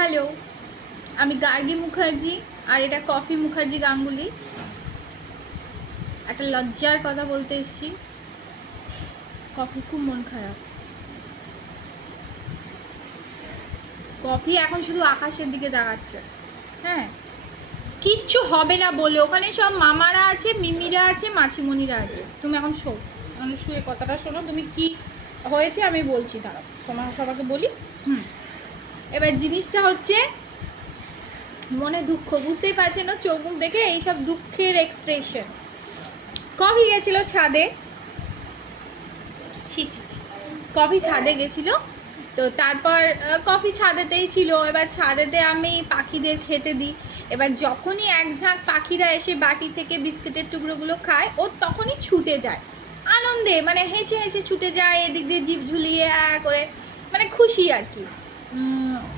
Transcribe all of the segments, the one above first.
Hello, আমি গার্গী মুখার্জি আর এটা coffee Mukherjee Ganguly. একটা লজ্জার কথা বলতে এসেছি। কফি খুব মন খারাপ। কফি এখন শুধু আকাশের দিকে তাকাচ্ছে। হ্যাঁ, কিচ্ছু হবে না বলে ওখানে সব মামারা আছে, মিমিরা আছে, মাছিমণিরা আছে। তুমি এখন শো, মানে শুয়ে কথাটা শোনো। তুমি কি হয়েছে আমি বলছি, দাঁড়াও তোমার সবাইকে বলি। এবার জিনিসটা হচ্ছে মনে দুঃখ, বুঝতেই পারছেন না চোখ মুখ দেখে এইসব দুঃখের এক্সপ্রেশন। কফি গেছিল ছাদে, ছি ছি ছি, কফি ছাদে গেছিল। তো তারপর কফি ছাদেতেই ছিল। এবার ছাদেতে আমি পাখিদের খেতে দিই। এবার যখনই এক ঝাঁক পাখিরা এসে বাটি থেকে বিস্কুটের টুকরোগুলো খায়, ও তখনই ছুটে যায় আনন্দে, মানে হেসে হেসে ছুটে যায় এদিক দিয়ে জিভ ঝুলিয়ে করে, মানে খুশি আর কি।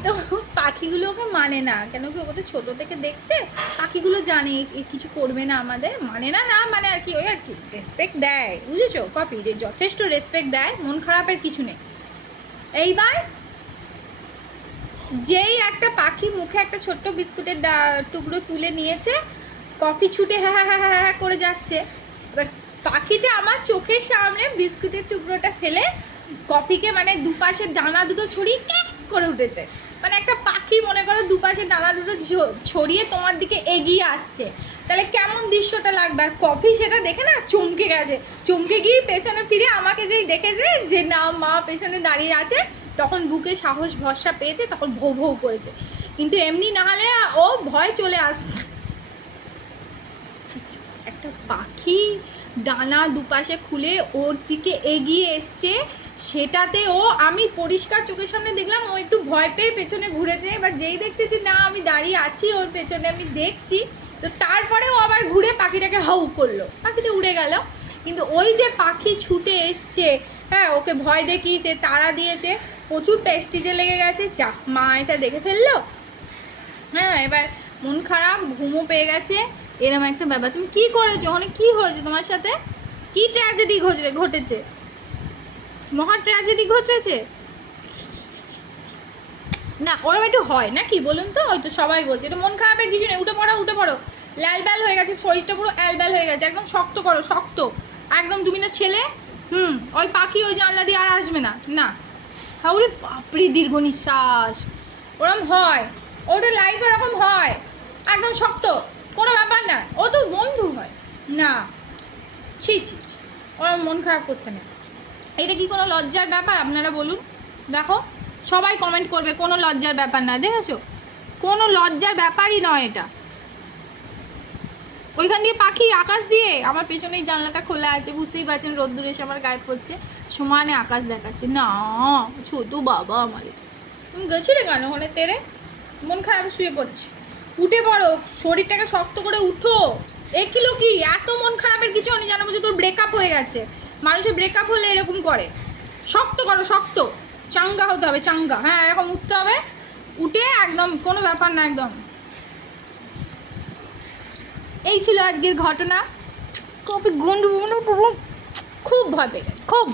তো পাখিগুলো ওকে মানে না, কেন কি ওকে তো ছোটো থেকে দেখছে। পাখিগুলো জানে কিছু করবে না আমাদের, মানে না না মানে আর কি, ওই আর কি রেসপেক্ট দেয়, বুঝেছো? কপি যথেষ্ট রেসপেক্ট দেয়, মন খারাপের কিছু নেই। এইবার যেই একটা পাখি মুখে একটা ছোট্ট বিস্কুটের টুকরো তুলে নিয়েছে, কফি ছুটে হ্যাঁ হ্যাঁ হ্যাঁ হ্যাঁ করে যাচ্ছে। এবার পাখিটা আমার চোখের সামনে বিস্কুটের টুকরোটা ফেলে কফিকে মানে দুপাশের ডানা দুটো ছড়িয়ে ক্যাক করে উঠেছে। মানে একটা পাখি মনে করো দুপাশের ডানা দুটো ছড়িয়ে তোমার দিকে এগিয়ে আসছে, তাহলে কেমন দৃশ্যটা লাগবে। আর কফি সেটা দেখে না চমকে গেছে, চমকে গিয়ে পেছনে ফিরে আমাকে যেই দেখেছে যে না মা পেছনে দাঁড়িয়ে আছে, তখন বুকে সাহস ভরসা পেয়েছে, তখন ভৌ ভৌ করেছে। কিন্তু এমনি না হলে ও ভয় চলে আসবে। একটা পাখি ডানা দুপাশে খুলে ওর দিকে এগিয়ে এসছে, সেটাতে ও আমি পরিষ্কার চোখের সামনে দেখলাম ও একটু ভয় পেয়ে পেছনে ঘুরেছে। এবার যেই দেখছে যে না আমি দাঁড়িয়ে আছি ওর পেছনে, আমি দেখছি, তো তারপরে ও আবার ঘুরে পাখিটাকে হাউ করলো, পাখিটা উড়ে গেল। কিন্তু ওই যে পাখি ছুটে এসছে, হ্যাঁ ওকে ভয় দেখিয়েছে, তাড়া দিয়েছে, প্রচুর প্রেস্টিজে লেগে গেছে। যা মা এটা দেখে ফেললো, হ্যাঁ এবার মন খারাপ, ঘুমও পেয়ে গেছে, এরকম একটা ব্যাপার। তুমি কি করেছো ওখানে? কি হয়েছে তোমার সাথে? কি ট্র্যাজেডি ঘটেছে? মহা ট্র্যাজেডি ঘটেছে না? ওরকম একটু হয় না কি বলুন তো? হয়তো সবাই বলছে এটা মন খারাপের কিছু নেই, উঠে পড়ো উঠে পড়ো। লাল ব্যাল হয়ে গেছে শরীরটা, পুরো অ্যালব্যাল হয়ে গেছে, একদম শক্ত করো শক্ত একদম। তুমি না ছেলে, ওই পাখি ওই জানলা দিয়ে আর আসবে না। না তাহলে বাপরে দীর্ঘ নিঃশ্বাস, ওরম হয়, ওটা লাইফ এরকম হয়, একদম শক্ত, কোনো ব্যাপার না, ও তো বন্ধু হয় না। ছি ছি ছি, ওরম মন খারাপ করতে নেই। এটা কি কোনো লজ্জার ব্যাপার আপনারা বলুন? দেখো সবাই কমেন্ট করবে কোনো লজ্জার ব্যাপার না, দেখেছো? কোনো লজ্জার ব্যাপারই নয় এটা। ওইখান দিয়ে পাখি আকাশ দিয়ে, আমার পেছনেই জানলাটা খোলা আছে, বুঝতেই পারছেন রোদ্দুর এসে আমার গায়ে পড়ছে, সমানে আকাশ দেখাচ্ছে। না ছোটো বাবা আমার, তুমি গেছিলে কেন ওখানে তেরে? মন খারাপ শুয়ে পড়ছে, উঠে পড়ো, শরীরটাকে শক্ত করে উঠো। একিলো কি এত মন খারাপের কিছু নেই, জানো বুঝে তোর ব্রেকআপ হয়ে গেছে। মানুষের ব্রেকআপ হলে এরকম করে, শক্ত করো শক্ত, চাঙ্গা হতে হবে চাঙ্গা, হ্যাঁ এরকম উঠতে হবে, উঠে একদম কোনো ব্যাপার না একদম। এই ছিল আজকের ঘটনা। কফি গন্ধ খুব ভয় পেয়ে গেছে, খুব।